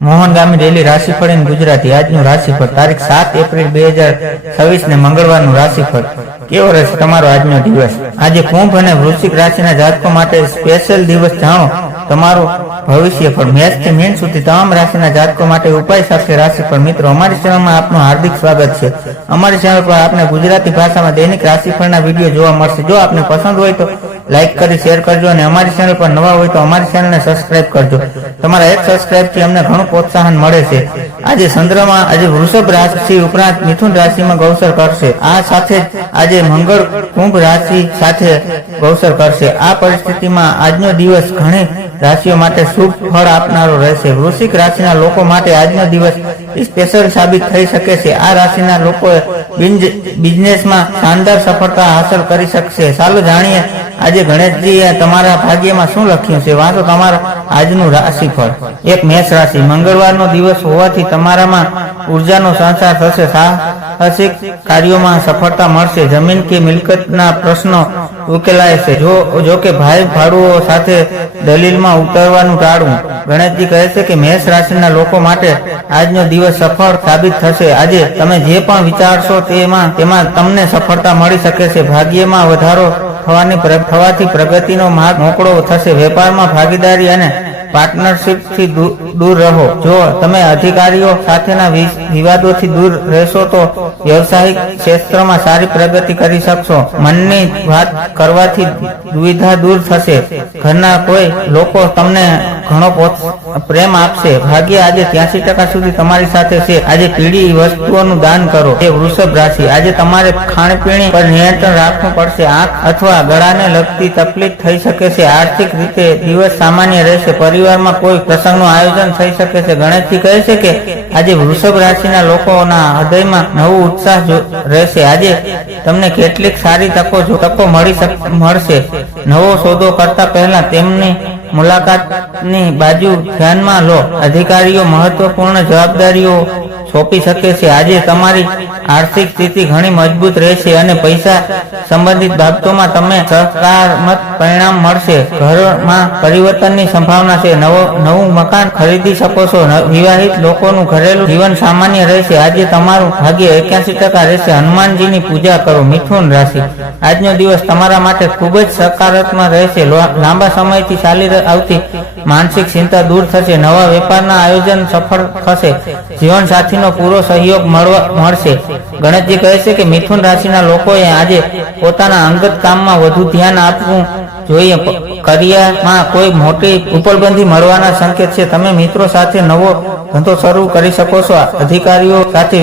મોહન ગામી daily રાશિફળ in Gujarati આજનું રાશિફળ તારીખ 7 એપ્રિલ 2026 ને મંગળવારનું રાશિફળ કેવો રહેશે તમારો આજનો દિવસ। આજે કુંભ અને વૃશ્ચિક રાશિના જાતકો માટે સ્પેશિયલ દિવસ। જાણો તમારું ભવિષ્ય ફળ। મેષ થી મીન સુધી તમામ રાશિના જાતકો માટે ઉપાય સાથે રાશિફળ। મિત્રો, અમારી ચેનલમાં આપનું હાર્દિક સ્વાગત છે। અમારી ચેનલ પર આપને ગુજરાતી ભાષામાં દૈનિક રાશિફળના વિડીયો જોવા મળશે। જો આપને પસંદ હોય તો લાઈક કરી શેર કરજો અને અમારી ચેનલ પર નવા હોય તો અમારી ચેનલને સબસ્ક્રાઇબ કરજો। તમારા એક સબસ્ક્રાઇબ થી અમને ઘણું પ્રોત્સાહન મળે છે। આજે ચંદ્રમા આજે વૃષભ રાશિ ઉપરાંત મિથુન રાશિમાં ગૌચર કરશે। આ સાથે આજે મંગળ કુંભ રાશિ સાથે ગૌચર કરશે। આ પરિસ્થિતિમાં આજનો દિવસ ઘણી રાશિઓ માટે શુભ ફળ આપનારો રહેશે। વૃશ્ચિક રાશિના લોકો માટે આજનો દિવસ સ્પેશિયલ સાબિત થઈ શકે છે। આ રાશિના લોકો બિઝનેસમાં શાનદાર સફળતા હાંસલ કરી શકશે। ચાલો જાણીએ આજે ગણેશજીએ તમારા ભાગ્યમાં શું લખ્યું છે। વાંચો તમારા આજનું રાશિફળ। એક મેષ રાશિ, મંગળવારનો દિવસ હોવાથી તમારામાં ઉર્જાનો સંચાર થશે। સાહસિક કાર્યોમાં સફળતા મળશે। જમીન કે મિલકતના પ્રશ્નો ઉકેલાય છે। જો કે ભાઈ ભાડુઓ સાથે દલીલમાં ઉતરવાનું ટાળવું। ગણેશજી કહે છે કે મેષ રાશિના લોકો માટે આજનો દિવસ સફળ સાબિત થશે। આજે તમે જે પણ વિચારશો તેમાં તમને સફળતા મળી શકે છે। ભાગ્યમાં વધારો થવાથી પ્રગતિનો માર્ગ મોકળો થશે। વેપારમાં ભાગીદારી અને પાર્ટનરશિપથી દૂર રહો। જો તમે અધિકારીઓ સાથેના વિવાદોથી દૂર રહેશો તો વ્યવસાયિક ક્ષેત્રમાં સારી પ્રગતિ કરી શકશો। મનની વાત કરવાથી દુવિધા દૂર થશે। ઘરના કોઈ લોકો તમને ઘણો પ્રેમ આપશે। ભાગ્ય આજે 83% સુધી તમારી સાથે છે। આજે પીળી વસ્તુઓનું દાન કરો। એ વૃષભ રાશિ, આજે તમારે ખાણીપીણી પર નિયંત્રણ રાખવું પડશે। આંખ અથવા ગળાને લગતી તકલીફ થઈ શકે છે। આર્થિક રીતે દિવસ સામાન્ય રહેશે। પરિવારમાં કોઈ પ્રસંગનું આયોજન થઈ શકે છે। ગણેશજી કહે છે કે આજે વૃષભ રાશિના લોકોના હૃદયમાં નવો ઉત્સાહ રહેશે। આજે તમને કેટલીક સારી તકો મળશે। નવો સોદો કરતા પહેલા તેમની મુલાકાતની બાજુ ધ્યાનમાં લો। અધિકારીઓ મહત્વપૂર્ણ જવાબદારીઓ સોંપી શકે છે। આજે તમારી આર્થિક સ્થિતિ ઘણી મજબૂત રહેશે અને પૈસા સંબંધિત બાબતોમાં તમને સકારાત્મક પરિણામ મળશે। ઘરમાં પરિવર્તનની સંભાવના છે। નવું મકાન ખરીદી શકો છો। વિવાહિત લોકોનું ઘરેલું જીવન સામાન્ય રહેશે। આજે તમારું ભાગ્ય 81% રહેશે। હનુમાનજીની પૂજા કરો। મિથુન રાશિ, આજનો દિવસ તમારા માટે ખૂબ જ સકારાત્મક રહેશે। લાંબા સમયથી ચાલી આવતી માનસિક ચિંતા દૂર થશે। નવા વેપારના આયોજન સફળ થશે। જીવનસાથીનો પૂરો સહયોગ મળશે। ગણેશજી કહે છે કે મિથુન રાશિના લોકોએ આજે પોતાના અંગત કામમાં વધુ ધ્યાન આપવું જોઈએ। કરિયરમાં કોઈ મોટી ઉપલબ્ધિ મળવાના સંકેત છે। તમે મિત્રો સાથે નવો ધંધો શરૂ કરી શકો છો। અધિકારીઓ સાથે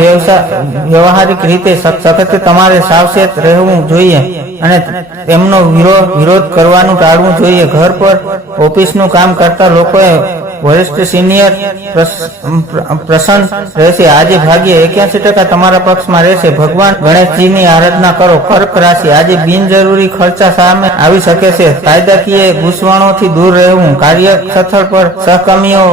વ્યવહારિક રીતે સખત તમારે સાવચેત રહેવું જોઈએ અને તેમનો વિરોધ કરવાનું ટાળવું જોઈએ। ઘર પર ઓફિસનું કામ કરતા લોકોએ વરિષ્ઠ સિનિયર પ્રસન્ન રહેશે। આજે ભાગ્ય 81% તમારા પક્ષમાં રહેશે। ભગવાન ગણેશજીની આરાધના કરો। કર્ક રાશિ, આજે બિનજરૂરી ખર્ચા સામે આવી શકે છે। કાયદાકીય ગૂંચવણોથી દૂર રહેવું। કાર્યસ્થળ પર સહકર્મીઓ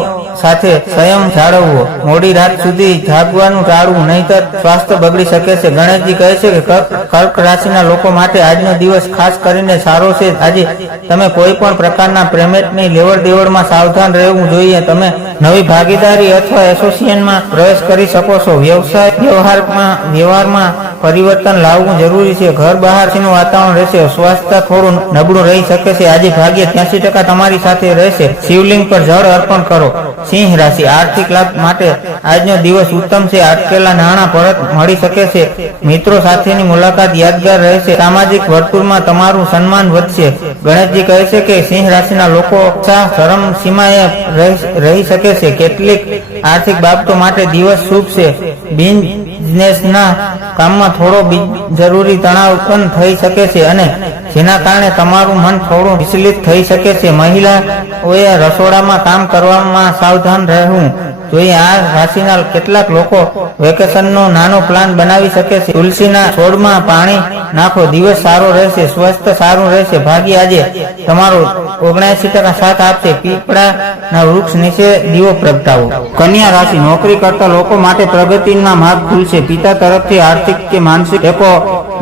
સાથે સંયમ જાળવવો। મોડી રાત સુધી જાગવાનું ટાળવું, નહીંતર સ્વાસ્થ્ય બગડી શકે છે। ગણેશજી કહે છે કે કર્ક રાશિના લોકો માટે આજનો દિવસ ખાસ કરીને સારો છે। આજે તમે કોઈ પણ પ્રકારના પેમેન્ટની લેવડ દેવડમાં સાવધાન રહેવું જોઈએ। તમે નવી ભાગીદારી અથવા એસોસિએશનમાં પ્રવેશ કરી શકો છો। વ્યવહારમાં પરિવર્તન લાવવું જરૂરી છે। ઘર બહારનું વાતાવરણ રહેશે। સ્વાસ્થ્ય થોડું નબળું રહી શકે છે। આજે ભાગ્ય 83% તમારી સાથે રહેશે। શિવલિંગ પર જળ અર્પણ કરો। સિંહ રાશિ, આર્થિક લાભ માટે આજનો દિવસ ઉત્તમ છે। અટકેલા નાણાં પરત મળી શકે છે। મિત્રો સાથેની મુલાકાત યાદગાર રહેશે। સામાજિક વર્તુળમાં તમારું સન્માન વધશે। ગણેશજી કહે છે કે સિંહ રાશિના લોકો ચરમ સીમાએ રહી શકે છે। કેટલીક આર્થિક બાબતો માટે દિવસ શુભ છે। બિઝનેસના કામમાં થોડો જરૂરી તણાવ ઉત્પન્ન થઈ શકે છે અને જેના કારણે તમારું મન થોડું વિચલિત થઈ શકે છે। મહિલાઓએ રસોડામાં કામ કરવામાં સાવધાન રહેવું જોઈએ। આ રાશિના કેટલાક લોકો વેકેશનનો નાનો પ્લાન બનાવી શકે છે। તુલસીના છોડમાં પાણી નાખો। દિવસ સારો રહેશે। સ્વાસ્થ્ય સારું રહેશે। ભાગ્ય આજે તમારો 79% સાથ આપશે। પીપળાના વૃક્ષ નીચે દીવો પ્રગટાવો। કન્યા રાશિ, નોકરી કરતા લોકો માટે પ્રગતિના માર્ગ ખુલશે। પિતા તરફથી આર્થિક કે માનસિક ટેકો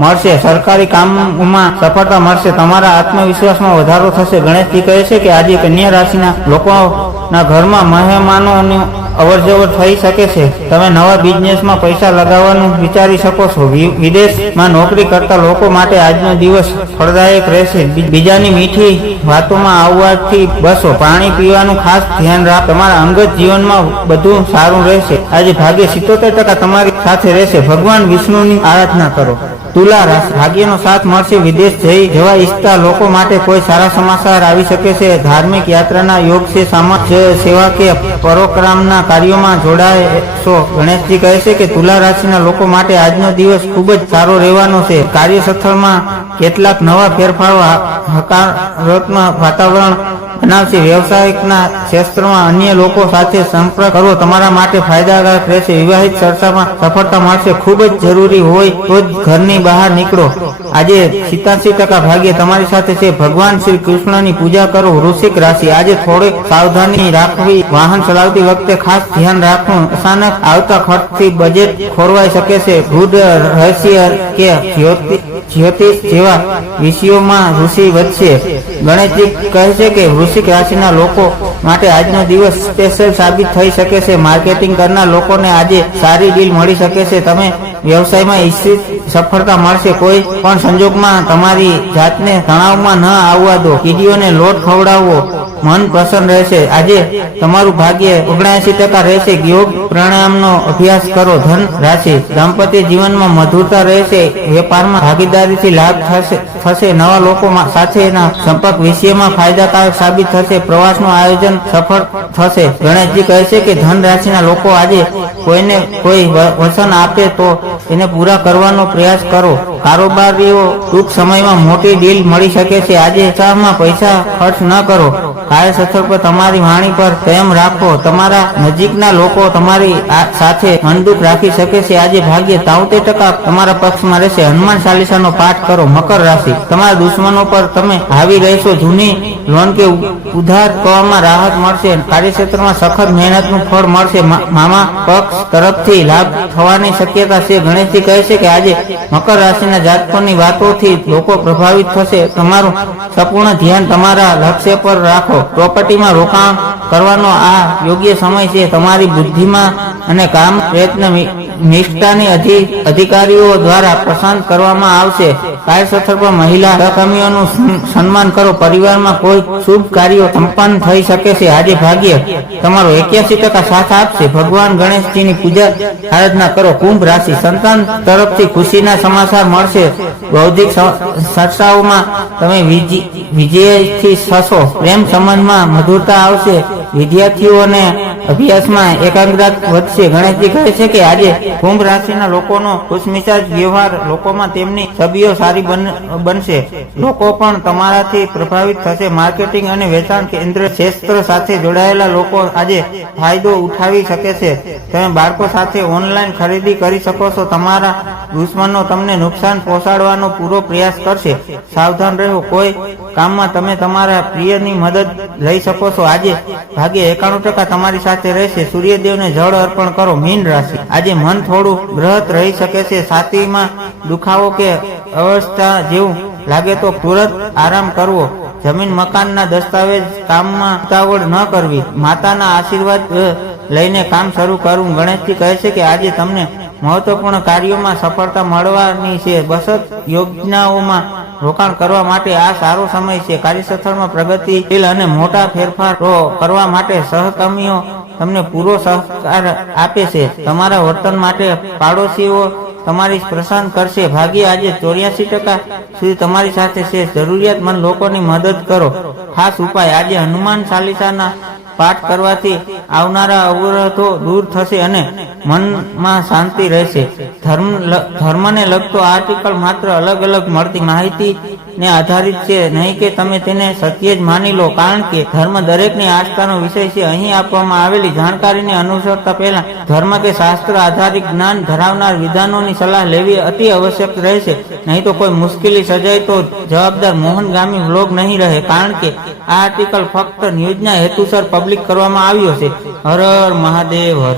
મળશે। સરકારી કામમાં સફળતા મળશે। તમારા આત્મવિશ્વાસમાં વધારો થશે। ગણેશજી કહે છે કે આજે કન્યા રાશિના લોકોના ઘરમાં મહેમાનોનું અવરજવર થઈ શકે છે. તમે નવા બિઝનેસમાં પૈસા લગાવવાનું વિચારી શકો છો. વિદેશમાં નોકરી કરતા લોકો માટે આજનો દિવસ ફળદાયક રહેશે. બીજાની મીઠી વાતોમાં આવવાથી બસો. પાણી પીવાનું ખાસ ધ્યાન રાખો. તમારા અંગત જીવનમાં બધું સારું રહેશે. આજે ભાગ્ય 77% તમારી સાથે રહેશે. ભગવાન વિષ્ણુની આરાધના કરો. તુલા રાશિ, ભાગ્યનો સાથ મળશે. વિદેશ જવા ઈચ્છતા લોકો માટે કોઈ સારા સમાચાર આવી શકે છે. ધાર્મિક યાત્રાના યોગ છે. સમાજ સેવા કે પરોપકારના કાર્યોમાં જોડાશો. ગણેશજી કહે છે કે તુલા રાશિના લોકો માટે આજનો દિવસ ખૂબ જ સારો રહેવાનો છે. કાર્યસ્થળમાં કેટલાક નવા ફેરફારો હકારાત્મક વાતાવરણ બનાવશે. વ્યવસાયિકના ક્ષેત્રમાં અન્ય લોકો સાથે સંપર્ક કરવો તમારા માટે ફાયદાકારક રહેશે. વિવાહિત ચર્ચામાં સફળતા મળશે. ખૂબ જ જરૂરી હોય તો જ ઘરની બહાર નીકળો. આજે 87% ભાગ્ય તમારી સાથે છે. ભગવાન શ્રી કૃષ્ણની પૂજા કરો. વૃશ્ચિક રાશિ, આજે થોડીક સાવધાની રાખવી. વાહન ચલાવતી વખતે ખાસ ધ્યાન રાખવું. અચાનક આવતા ખર્ચથી બજેટ ખોરવાઈ શકે છે. વૃદ્ધ રહસ્ય કે જ્યોતિષ જેવા વિષયોમાં રુચિ વધશે. ગણેશજી કહે છે કે વૃશ્ચિક રાશિના લોકો માટે આજનો દિવસ સ્પેશિયલ સાબિત થઈ શકે છે. માર્કેટિંગ કરનાર લોકોને આજે સારી ડીલ મળી શકે છે. તમે વ્યવસાયમાં ઈચ્છિત સફળતા મળશે. કોઈ પણ સંજોગમાં તમારી જાતને તણાવમાં ન આવવા દો. કીડીઓને લોટ ખવડાવવો. મન પ્રસન્ન રહેશે. આજે તમારું ભાગ્ય 79% રહેશે. યોગ પ્રાણાયામનો અભ્યાસ કરો. ધન રાશિ, દાંપત્ય જીવનમાં મધુરતા રહેશે. વેપારમાં ભાગીદારીથી લાભ થશે. નવા લોકો સાથેના સંપર્ક વિષયમાં ફાયદાકારક સાબિત થશે. પ્રવાસનું આયોજન સફળ થશે. ગણેશજી કહે છે કે ધન રાશિના લોકો આજે કોઈને કોઈ વચન આપે તો એને પૂરા કરવાનો પ્રયાસ કરો. કારોબારીઓ ટૂંક સમયમાં મોટી ડીલ મળી શકે છે. આજે ઉત્સાહમાં પૈસા ખર્ચ ન કરો. કાર્યસ્થળ પર તમારી વાણી પર સંયમ રાખો. તમારા નજીકના લોકો તમારી સાથે મનદુખ રાખી શકે છે. આજે ભાગ્ય 73% તમારા પક્ષમાં રહેશે. હનુમાન ચાલીસાનો પાઠ કરો. મકર રાશિ, તમારા દુશ્મનો પર તમે હાવી રહેશો. જૂની લોન કે ઉધાર કરવામાં રાહત મળશે. કાર્યક્ષેત્રમાં સખત મહેનતનું ફળ મળશે. મામા પક્ષ તરફથી લાભ થવાની શક્યતા છે. ગણેશજી કહે છે કે આજે મકર રાશિના જાતકોની વાતોથી લોકો પ્રભાવિત થશે. તમારું સંપૂર્ણ ધ્યાન તમારા લક્ષ્ય પર રાખો. પ્રોપર્ટીમાં રોકાણ કરવાનો આ યોગ્ય સમય છે. તમારી બુદ્ધિમાં અને કામ પ્રયત્ન નિષ્ઠાની અધિકારીઓ દ્વારા પસંદ કરવામાં આવશે. કાર્યસ્થળ પર મહિલા સહકર્મીઓનું સન્માન કરો. પરિવારમાં કોઈ શુભ કાર્યો સંપન્ન થઈ શકે છે. આજે ભાગ્ય તમારો 81% સાથ આપશે. ભગવાન ગણેશજીની પૂજા આરાધના કરો. કુંભ રાશિ, સંતાન તરફથી ખુશીના સમાચાર મળશે. બૌદ્ધિક ચર્ચાઓમાં તમે વિજયથી થશો. પ્રેમ સંબંધમાં મધુરતા આવશે. વિદ્યાર્થીઓને અભ્યાસમાં એકાગ્રતા વધશે. ગણેશજી કહે છે કે આજે કુંભ રાશિના લોકોનો ખુશમિજાજ વ્યવહાર લોકોમાં તેમની છબીઓ સારી બનશે. લોકો પણ તમારાથી પ્રભાવિત થશે. માર્કેટિંગ અને વેચાણ કેન્દ્ર ક્ષેત્ર સાથે જોડાયેલા લોકો આજે ફાયદો ઉઠાવી શકે છે. તમે બાળકો સાથે ઓનલાઈન ખરીદી કરી શકો છો. તમારા દુશ્મનો તમને નુકસાન પહોંચાડવાનો પૂરો પ્રયાસ કરશે. સાવધાન રહો. કોઈ કામમાં તમે તમારા પ્રિયની મદદ લઈ શકો છો. આજે ભાગ્ય 91% તમારી સાથે રહેશે. સૂર્યદેવને જળ અર્પણ કરો. મીન રાશિ, આજે મન થોડું ગ્રહત રહી શકે છે. છાતીમાં દુખાવો કે અવસ્થા જેવું લાગે તો તુરંત આરામ કરવો. જમીન મકાનના દસ્તાવેજ કામમાં ઉતાવળ ન કરવી. માતાના આશીર્વાદ લઈને કામ શરૂ કરવું. ગણેશજી કહે છે કે આજે તમને મહત્વપૂર્ણ કાર્યોમાં સફળતા મળવાની છે. બચત યોજનાઓમાં રોકાણ કરવા માટે આ સારો સમય છે. કાર્યસ્થળમાં પ્રગતિશીલ અને મોટા ફેરફારો કરવા માટે સહકર્મીઓ તમને પૂરો સહકાર આપે છે. તમારા વર્તન માટે પાડોશીઓ તમારી પ્રશંસા કરશે. ભાગ્ય આજે 84% સુધી તમારી સાથે છે. જરૂરિયાતમંદ લોકોની મદદ કરો. ખાસ ઉપાય, આજે હનુમાન ચાલીસાના પાઠ કરવાથી આવનારા અવરોધો દૂર થશે અને મનમાં શાંતિ રહેશે. ધર્મને લગતો આર્ટિકલ માત્ર અલગ અલગ મળતી માહિતી ને આધારિત છે, નહીં કે તમે તેને સત્ય જ માની લો, કારણ કે ધર્મ દરેકની આસ્થાનો વિષય છે. અહીં આપવામાં આવેલી જાણકારીને અનુસરતા પહેલા ધર્મ કે શાસ્ત્ર આધારિત જ્ઞાન ધરાવનાર વિદ્વાનોની સલાહ લેવી અતિ આવશ્યક રહેશે. નહીં તો કોઈ મુશ્કેલી સર્જાય તો જવાબદાર મોહનગામી વ્લોગ નહીં રહે, કારણ કે આ આર્ટિકલ ફક્ત ન્યૂઝના હેતુસર પબ્લિક કરવામાં આવ્યો છે. હર હર મહાદેવ હર.